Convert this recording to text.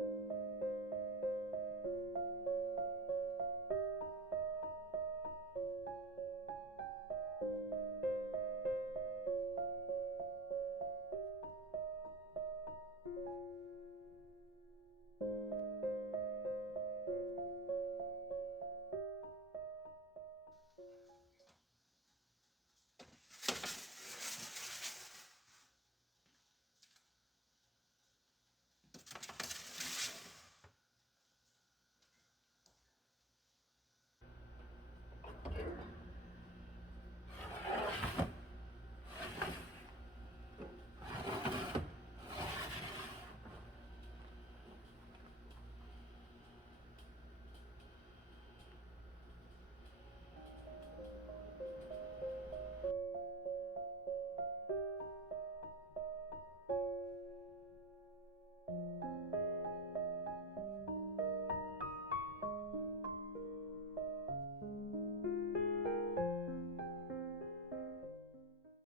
Thank you.